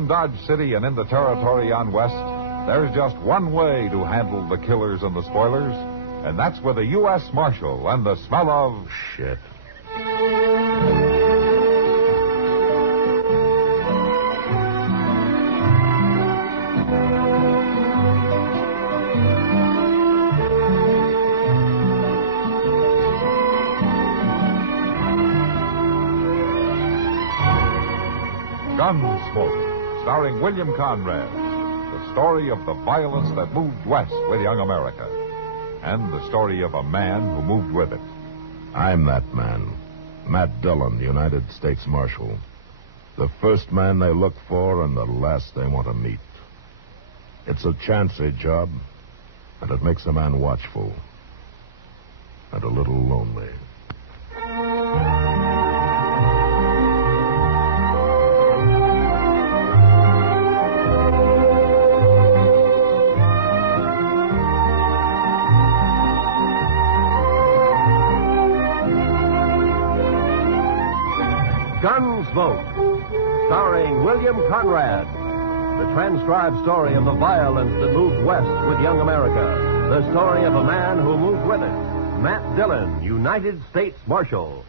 around Dodge City and in the territory on West, there's just one way to handle the killers and the spoilers, and that's with a U.S. Marshal and the smell of shit. Gunsmoke, starring William Conrad. The story of the violence that moved west with young America. And the story of a man who moved with it. I'm that man. Matt Dillon, United States Marshal. The first man they look for and the last they want to meet. It's a chancy job, and it makes a man watchful. And a little lonely. Gunsmoke, starring William Conrad. The transcribed story of the violence that moved west with young America. The story of a man who moved with it. Matt Dillon, United States Marshal.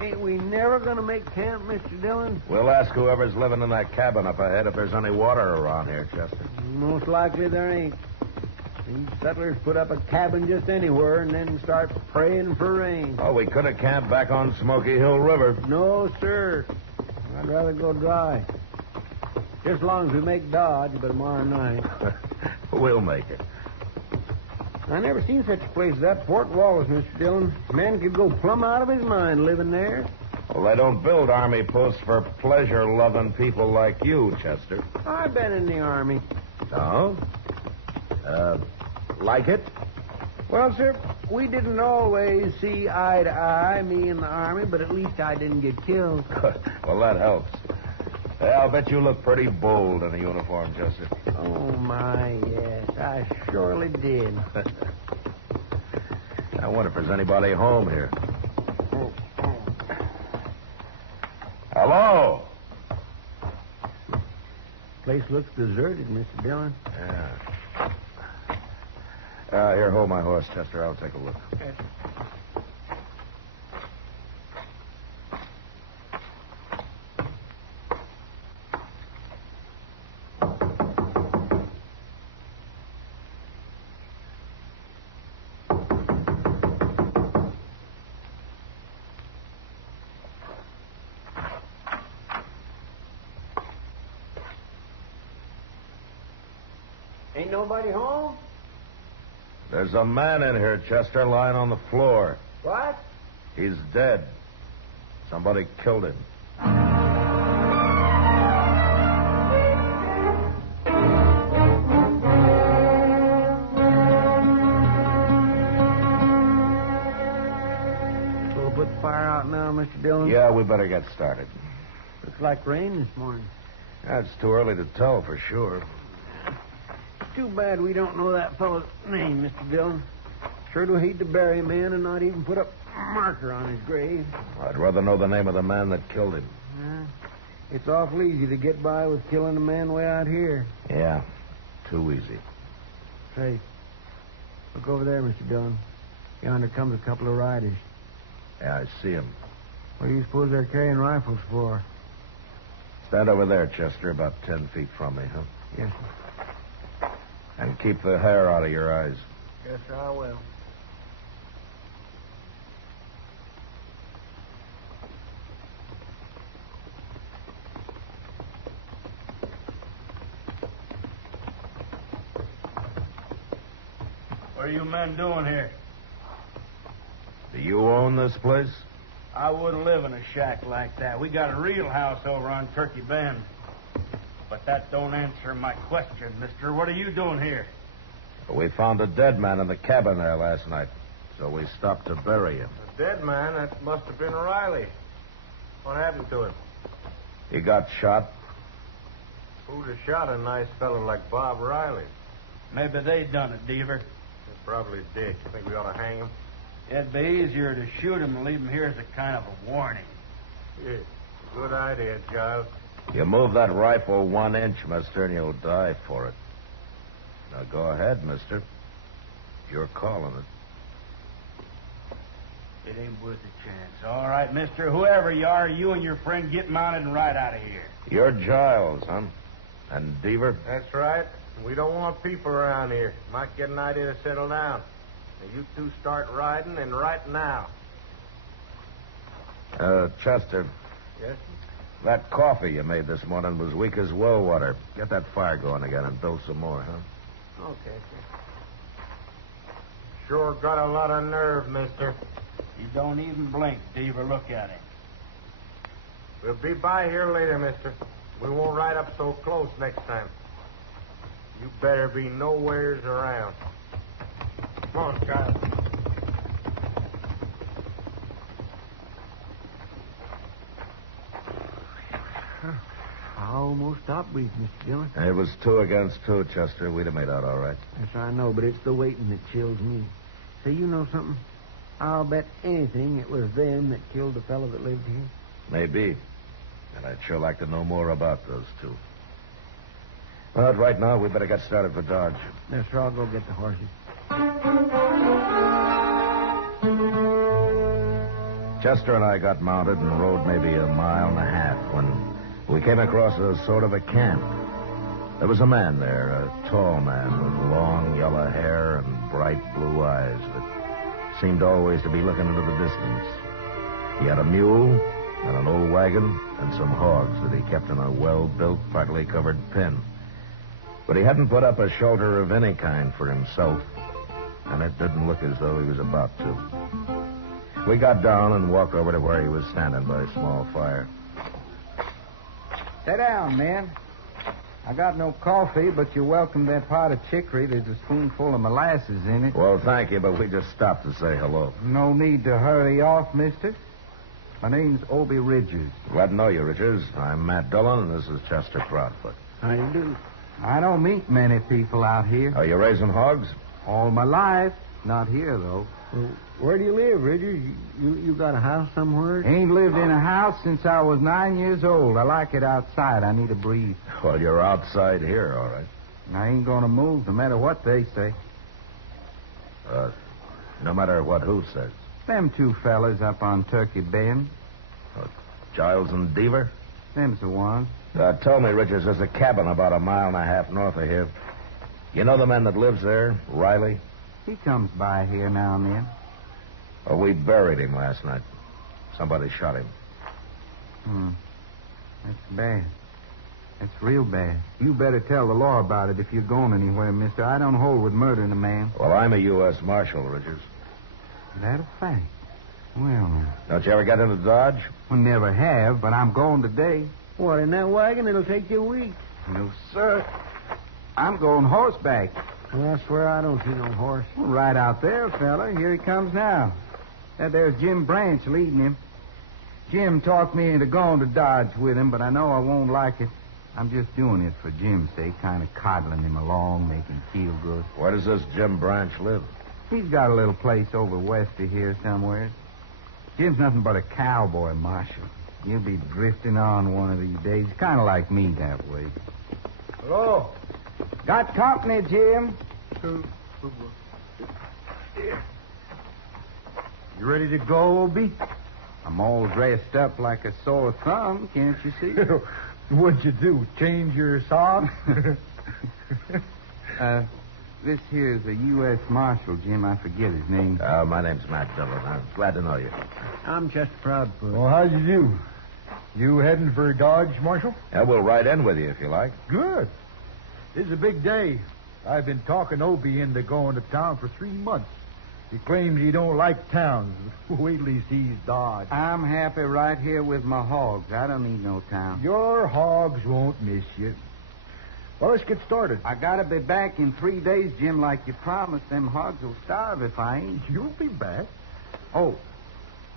Ain't we never going to make camp, Mr. Dillon? We'll ask whoever's living in that cabin up ahead if there's any water around here, Chester. Most likely there ain't. These settlers put up a cabin just anywhere and then start praying for rain. Oh, we could have camped back on Smoky Hill River. No, sir. I'd rather go dry. Just as long as we make Dodge by tomorrow night. We'll make it. I never seen such a place as that Fort Wallace, Mr. Dillon. A man could go plumb out of his mind living there. Well, they don't build army posts for pleasure-loving people like you, Chester. I've been in the Army. Oh? Like it? Well, sir, we didn't always see eye to eye, me and the Army, but at least I didn't get killed. Well, that helps. I'll bet you look pretty bold in a uniform, Chester. Oh, my, yes. I surely did. I wonder if there's anybody home here. Hello? Place looks deserted, Mr. Dillon. Yeah. Here, hold my horse, Chester. I'll take a look. Yes. Ain't nobody home? There's a man in here, Chester, lying on the floor. What? He's dead. Somebody killed him. We'll put the fire out now, Mr. Dillon. Yeah, we better get started. Looks like rain this morning. It's too early to tell for sure. Too bad we don't know that fellow's name, Mr. Dillon. Sure do hate to bury a man and not even put a marker on his grave. I'd rather know the name of the man that killed him. It's awful easy to get by with killing a man way out here. Yeah, too easy. Say, look over there, Mr. Dillon. Yonder comes a couple of riders. Yeah, I see him. What do you suppose they're carrying rifles for? Stand over there, Chester, about 10 feet from me, huh? Yes, sir. And keep the hair out of your eyes. Yes, sir, I will. What are you men doing here? Do you own this place? I wouldn't live in a shack like that. We got a real house over on Turkey Bend. But that don't answer my question, mister. What are you doing here? We found a dead man in the cabin there last night, so we stopped to bury him. A dead man? That must have been Riley. What happened to him? He got shot. Who'd have shot a nice fellow like Bob Riley? Maybe they done it, Deaver. They probably did. You think we ought to hang him? It'd be easier to shoot him and leave him here as a kind of a warning. Yeah, good idea, Giles. You move that rifle 1 inch, mister, and you'll die for it. Now go ahead, mister. You're calling it. It ain't worth a chance. All right, mister. Whoever you are, you and your friend get mounted and ride out of here. You're Giles, huh? And Deaver? That's right. We don't want people around here. Might get an idea to settle down. Now, you two start riding, and right now. Chester. Yes? That coffee you made this morning was weak as well water. Get that fire going again and build some more, huh? Okay, sir. Sure got a lot of nerve, mister. You don't even blink, Deaver. Look at him. We'll be by here later, mister. We won't ride up so close next time. You better be nowheres around. Come on, Giles. I almost stopped breathing, Mr. Dillon. It was 2 against 2, Chester. We'd have made out all right. Yes, I know, but it's the waiting that chills me. Say, you know something? I'll bet anything it was them that killed the fellow that lived here. Maybe. And I'd sure like to know more about those two. But right now, we better get started for Dodge. Yes, sir, I'll go get the horses. Chester and I got mounted and rode maybe 1.5 miles when we came across a sort of a camp. There was a man there, a tall man with long yellow hair and bright blue eyes that seemed always to be looking into the distance. He had a mule and an old wagon and some hogs that he kept in a well-built, partly covered pen. But he hadn't put up a shelter of any kind for himself, and it didn't look as though he was about to. We got down and walked over to where he was standing by a small fire. Sit down, man. I got no coffee, but you're welcome to that pot of chicory. There's a spoonful of molasses in it. Well, thank you, but we just stopped to say hello. No need to hurry off, mister. My name's Obie Ridgers. Glad to know you, Richards. I'm Matt Dillon, and this is Chester Proudfoot. How you do? I don't meet many people out here. Are you raising hogs? All my life. Not here, though. Well, where do you live, Ridgers? You got a house somewhere? Ain't lived in a house since I was 9 years old. I like it outside. I need a breeze. Well, you're outside here, all right. I ain't gonna move no matter what they say. No matter what who says. Them 2 fellas up on Turkey Bend. Giles and Deaver? Them's the ones. Tell me, Richards, there's a cabin about 1.5 miles north of here. You know the man that lives there, Riley? He comes by here now and then. Oh, we buried him last night. Somebody shot him. That's bad. That's real bad. You better tell the law about it if you're going anywhere, mister. I don't hold with murdering a man. Well, I'm a U.S. Marshal, Richards. That a fact. Well, Don't you ever get into Dodge? we never have, but I'm going today. What, in that wagon? It'll take you a week. No, sir. I'm going horseback. Well, I swear I don't see no horse. Well, right out there, fella. Here he comes now. There's Jim Branch leading him. Jim talked me into going to Dodge with him, but I know I won't like it. I'm just doing it for Jim's sake, kind of coddling him along, make him feel good. Where does this Jim Branch live? He's got a little place over west of here somewhere. Jim's nothing but a cowboy, Marshal. He'll be drifting on one of these days, kind of like me that way. Hello. Got company, Jim. You ready to go, Obie? I'm all dressed up like a sore thumb, can't you see? What'd you do? Change your socks? This here's a U.S. Marshal, Jim. I forget his name. My name's Matt Dillon. I'm glad to know you. I'm Chester Proudfoot. Well, how'd you do? You heading for Dodge, Marshal? Yeah, we'll ride in with you if you like. Good. This is a big day. I've been talking Obie into going to town for 3 months. He claims he don't like towns. Wait till he sees Dodge. I'm happy right here with my hogs. I don't need no town. Your hogs won't miss you. Well, let's get started. I gotta be back in 3 days, Jim, like you promised. Them hogs will starve if I ain't. You'll be back. Oh,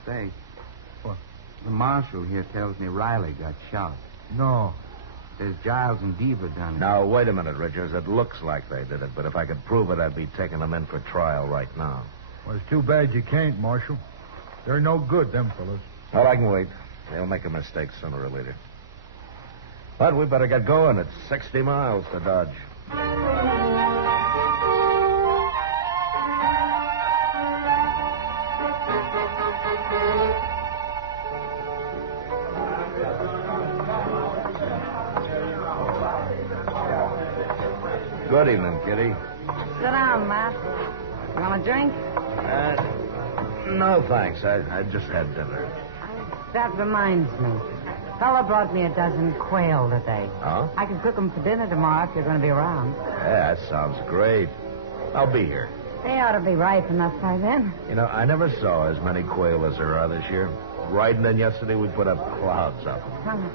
say. What? The marshal here tells me Riley got shot. No. Says Giles and Deaver done it. Now, wait a minute, Richards. It looks like they did it, but if I could prove it, I'd be taking them in for trial right now. Well, it's too bad you can't, Marshal. They're no good, them fellas. Well, I can wait. They'll make a mistake sooner or later. But we better get going. It's 60 miles to Dodge. Good evening, Kitty. Sit down, Matt. You want a drink? No, thanks. I just had dinner. That reminds me. Fella brought me a dozen quail today. Oh? I can cook them for dinner tomorrow if you're going to be around. Yeah, that sounds great. I'll be here. They ought to be ripe enough by then. You know, I never saw as many quail as there are this year. Riding in yesterday, we put up clouds of them.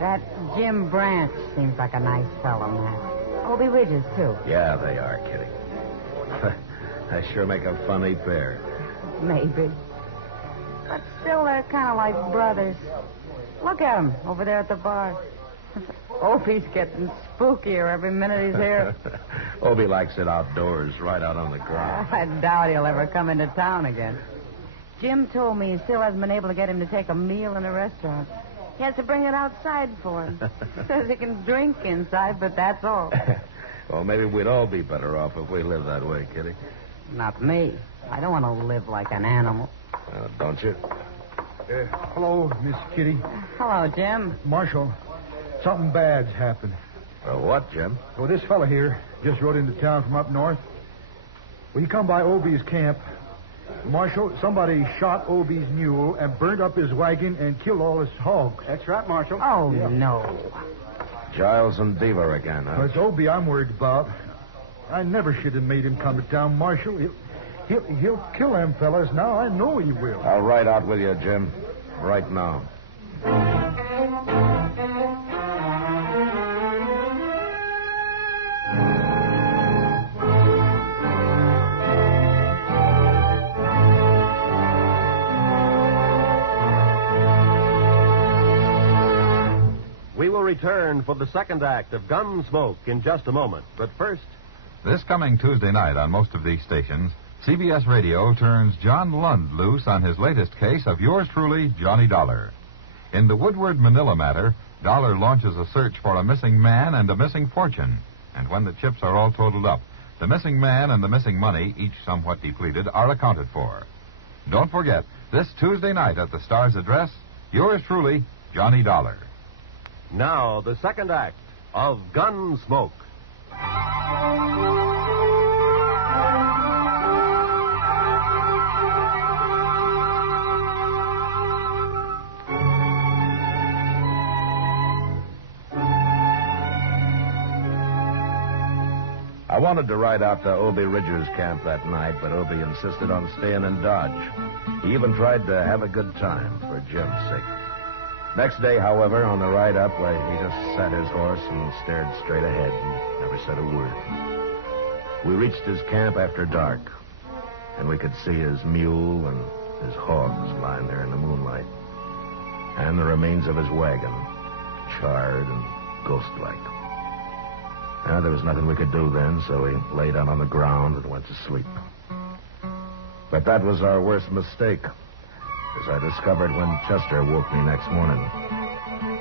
That Jim Branch seems like a nice fellow, Matt. Obie Ridges, too. Yeah, they are, Kitty. They sure make a funny pair. Maybe. But still, they're kind of like brothers. Look at him over there at the bar. Opie's getting spookier every minute he's here. Obie likes it outdoors, right out on the ground. I doubt he'll ever come into town again. Jim told me he still hasn't been able to get him to take a meal in a restaurant. He has to bring it outside for him. Says he can drink inside, but that's all. Well, maybe we'd all be better off if we lived that way, Kitty. Not me. I don't want to live like an animal. Don't you? Hello, Miss Kitty. Hello, Jim. Marshal, something bad's happened. What, Jim? Well, this fella here just rode into town from up north. Well, he come by Obie's camp. Marshal, somebody shot Obie's mule and burnt up his wagon and killed all his hogs. That's right, Marshal. Oh, Yeah. no. Giles and Deaver again, huh? Well, it's Obie I'm worried about. I never should have made him come to town, Marshal. He'll kill them fellas now. I know he will. I'll ride out with you, Jim. Right now. We will return for the second act of Gunsmoke in just a moment. But first, This coming Tuesday night on most of these stations, CBS Radio turns John Lund loose on his latest case of yours truly, Johnny Dollar. In the Woodward Manila matter, Dollar launches a search for a missing man and a missing fortune. And when the chips are all totaled up, the missing man and the missing money, each somewhat depleted, are accounted for. Don't forget, this Tuesday night at the Star's address, yours truly, Johnny Dollar. now the second act of Gunsmoke. I wanted to ride out to Obie Ridger's camp that night, but Obie insisted on staying in Dodge. He even tried to have a good time for Jim's sake. Next day, however, on the ride up, he just sat his horse and stared straight ahead and never said a word. We reached his camp after dark, and we could see his mule and his hogs lying there in the moonlight, and the remains of his wagon, charred and ghost-like. There was nothing we could do then, so we lay down on the ground and went to sleep. But that was our worst mistake, as I discovered when Chester woke me next morning.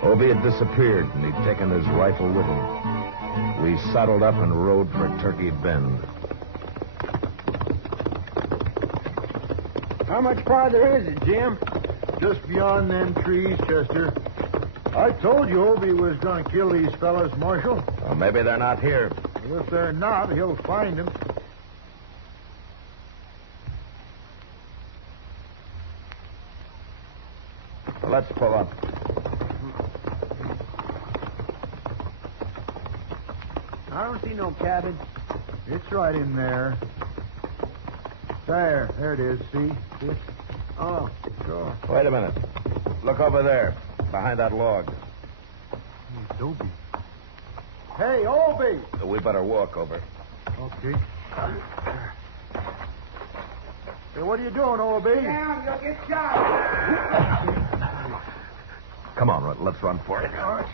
Obie had disappeared, and he'd taken his rifle with him. We saddled up and rode for Turkey Bend. How much farther is it, Jim? Just beyond them trees, Chester. I told you Obie was going to kill these fellas, Marshal. Well, maybe they're not here. Well, if they're not, he'll find them. Well, let's pull up. I don't see no cabin. It's right in there. There it is, see? It's... Oh, sure. Wait a minute. Look over there, behind that log. It's Obie. Hey, Obie! We better walk over. Okay. Hey, what are you doing, Obie? Down, you'll get shot. Come on, let's run for it. All right.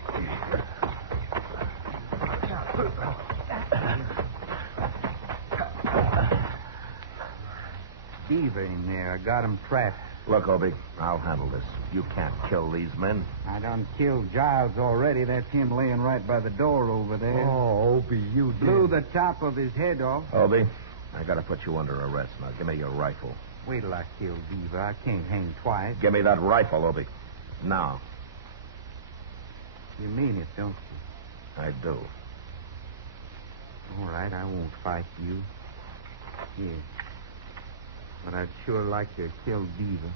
Beaver in there. I got him trapped. Look, Obie, I'll handle this. You can't kill these men. I done killed Giles already. That's him laying right by the door over there. Oh, Obie, you Blew did. the top of his head off. Obie, I gotta put you under arrest. Now, give me your rifle. Wait till I kill Beaver. I can't hang twice. Give me that rifle, Obie. Now. You mean it, don't you? I do. All right, I won't fight you. Here. But I'd sure like to kill Beaver.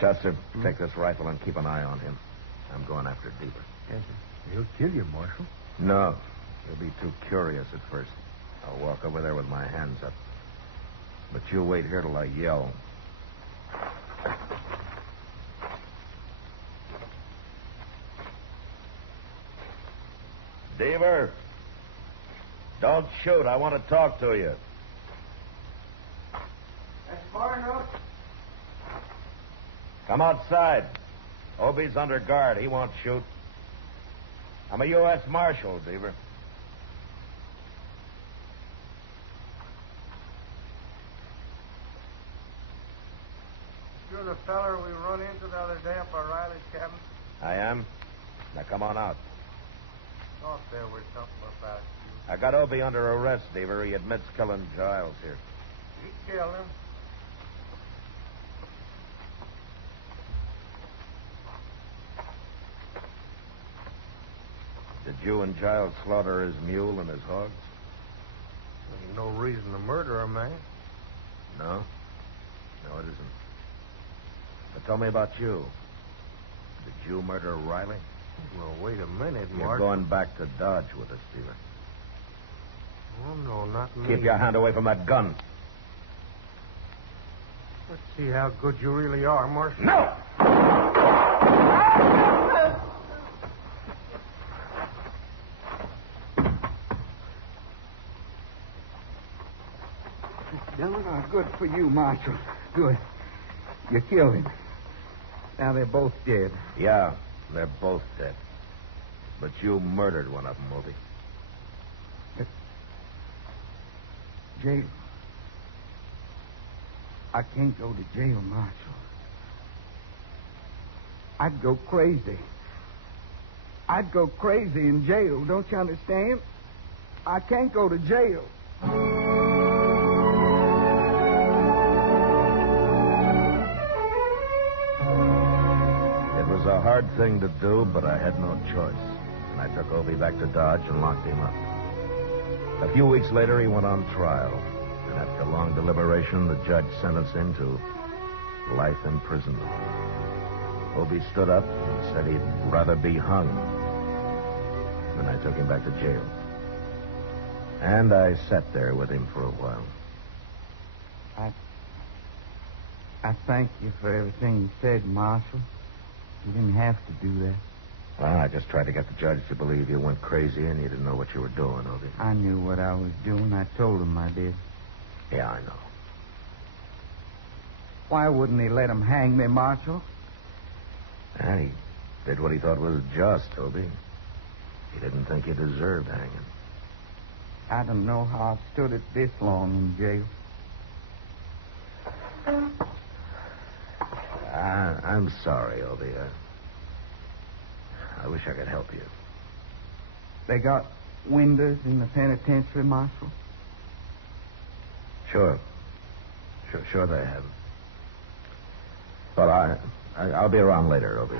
Chester, take this rifle and keep an eye on him. I'm going after Beaver. Yes, sir. He'll kill you, Marshal. No. You'll be too curious at first. I'll walk over there with my hands up. But you wait here till I yell. Beaver! Don't shoot. I want to talk to you. That's far enough. Come outside. Obie's under guard. He won't shoot. I'm a U.S. Marshal, Beaver. You're the feller we run into the other day up at Riley's cabin? I am. Now come on out. Thought there was something about you. I got Obie under arrest, Beaver. He admits killing Giles here. You killed him. Did you and Giles slaughter his mule and his hogs? Ain't no reason to murder a man. No? No, it isn't. But tell me about you. Did you murder Riley? Well, wait a minute, You're Mark. going back to Dodge with us, Beaver. Oh, no, not me. Keep your hand away from that gun. Let's see how good you really are, Marshal. No! Dillon, good for you, Marshal. Good. You killed him. Now they're both dead. Yeah, they're both dead. But you murdered one of them, Obie. Jail. I can't go to jail, Marshal. I'd go crazy. I'd go crazy in jail. Don't you understand? I can't go to jail. It was a hard thing to do, but I had no choice. And I took Obie back to Dodge and locked him up. A few weeks later, he went on trial. And after long deliberation, the judge sentenced him to life imprisonment. Obie stood up and said he'd rather be hung. Then I took him back to jail. And I sat there with him for a while. I thank you for everything you said, Marshal. You didn't have to do that. Well, I just tried to get the judge to believe you went crazy and you didn't know what you were doing, Obie. I knew what I was doing. I told him I did. Yeah, I know. Why wouldn't he let him hang me, Marshal? And he did what he thought was just, Obie. He didn't think you deserved hanging. I don't know how I've stood it this long in jail. I'm sorry, Obie. I wish I could help you. They got windows in the penitentiary, Marshal? Sure they have. Well, I'll be around later, Obie.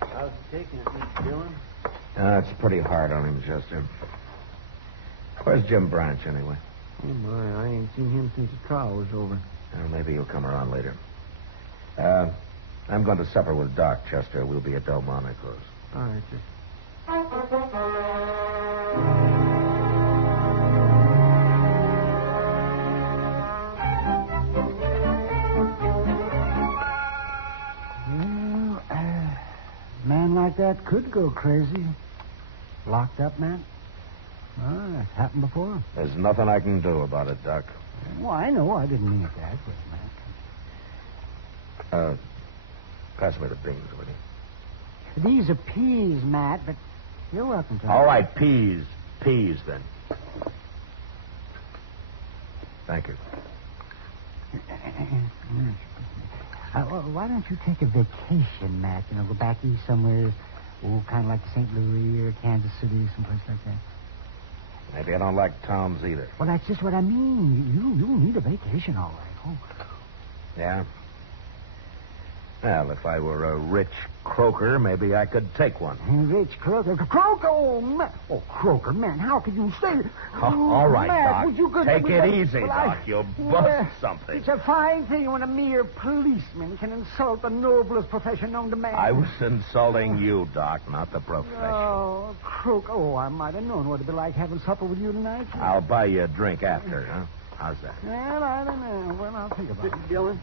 How's it taking it, Mr. Dillon? It's pretty hard on him, Chester. Where's Jim Branch, anyway? Oh, my, I ain't seen him since the trial was over. Well, maybe he'll come around later. I'm going to supper with Doc, Chester. We'll be at Delmonico's. All right, sir. like that could go crazy. Locked up, man? Oh, that's happened before. There's nothing I can do about it, Doc. Well, I know. I didn't mean it that way, Matt. Pass me the beans, will you? These are peas, Matt, but you're welcome to them. All right, peas. Peas, then. Thank you. Well, why don't you take a vacation, Matt? Go back east somewhere, kind of like St. Louis or Kansas City, someplace like that. Maybe I don't like towns either. Well, that's just what I mean. You need a vacation, all right. Oh. Yeah? Well, if I were a rich croaker, maybe I could take one. Rich croaker? Croaker? Oh, man. Oh, croaker, man, how could you say... All right, Matt, Doc. would you Take it easy, Doc. You'll bust something. It's a fine thing when a mere policeman can insult the noblest profession known to man. I was insulting you, Doc, not the profession. Oh, croaker. Oh, I might have known what it'd be like having supper with you tonight. I'll buy you a drink after, huh? How's that? Well, I don't know. Well, I'll think about it. Dillon?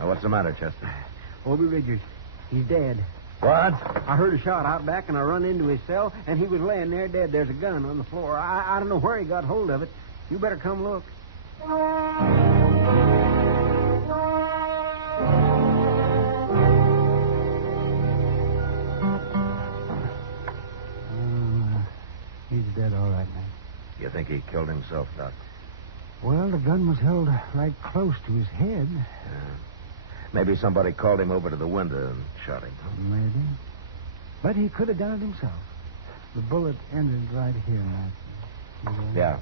What's the matter, Chester? Obie Ridgers. He's dead. What? I heard a shot out back, and I run into his cell, and he was laying there dead. There's a gun on the floor. I don't know where he got hold of it. You better come look. He's dead all right, man. You think he killed himself, Doc? Well, the gun was held right close to his head. Maybe somebody called him over to the window and shot him. Maybe. But he could have done it himself. The bullet ended right here, Matt. Yeah.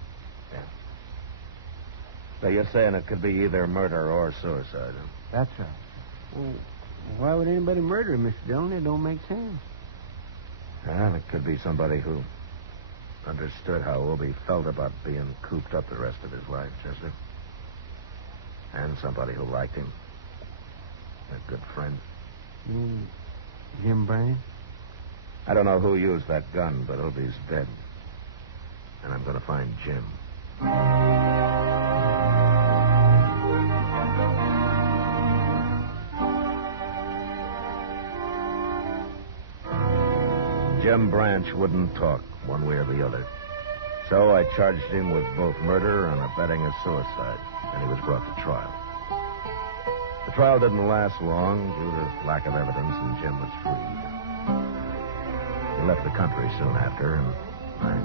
So you're saying it could be either murder or suicide, huh? That's right. Well, why would anybody murder him, Mr. Dillon? It don't make sense. Well, it could be somebody who understood how Obie felt about being cooped up the rest of his life, Chester. And somebody who liked him. A good friend. Jim Brand? I don't know who used that gun, but Obie's dead. And I'm going to find Jim. Jim Branch wouldn't talk one way or the other. So I charged him with both murder and abetting a suicide, and he was brought to trial. The trial didn't last long due to lack of evidence, and Jim was freed. He left the country soon after, and I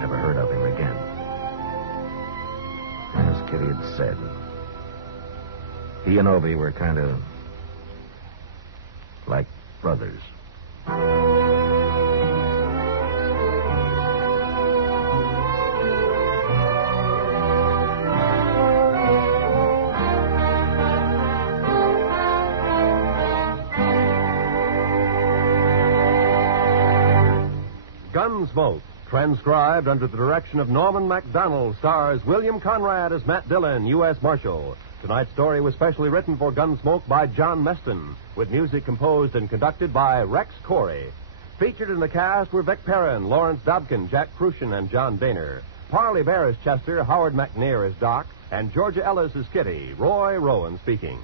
never heard of him again. As Kitty had said, he and Obie were kind of like brothers. Gunsmoke, transcribed under the direction of Norman Macdonnell, stars William Conrad as Matt Dillon, U.S. Marshal. Tonight's story was specially written for Gunsmoke by John Meston, with music composed and conducted by Rex Corey. Featured in the cast were Vic Perrin, Lawrence Dobkin, Jack Crucian, and John Daner. Parley Bear as Chester, Howard McNair as Doc, and Georgia Ellis as Kitty. Roy Rowan speaking.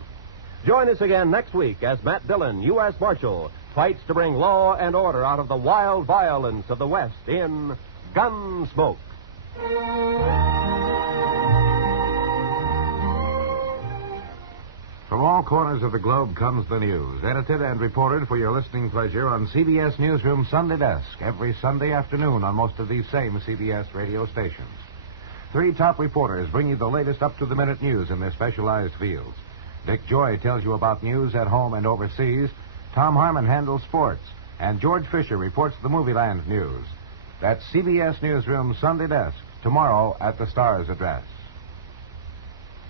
Join us again next week as Matt Dillon, U.S. Marshal, fights to bring law and order out of the wild violence of the West in Gunsmoke. From all corners of the globe comes the news, edited and reported for your listening pleasure on CBS Newsroom Sunday Desk, every Sunday afternoon on most of these same CBS radio stations. 3 top reporters bring you the latest up-to-the-minute news in their specialized fields. Dick Joy tells you about news at home and overseas. Tom Harmon handles sports, and George Fisher reports the Movieland news. That's CBS Newsroom Sunday Desk, tomorrow at the Star's address.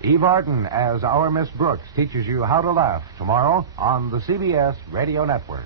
Eve Arden as Our Miss Brooks teaches you how to laugh tomorrow on the CBS Radio Network.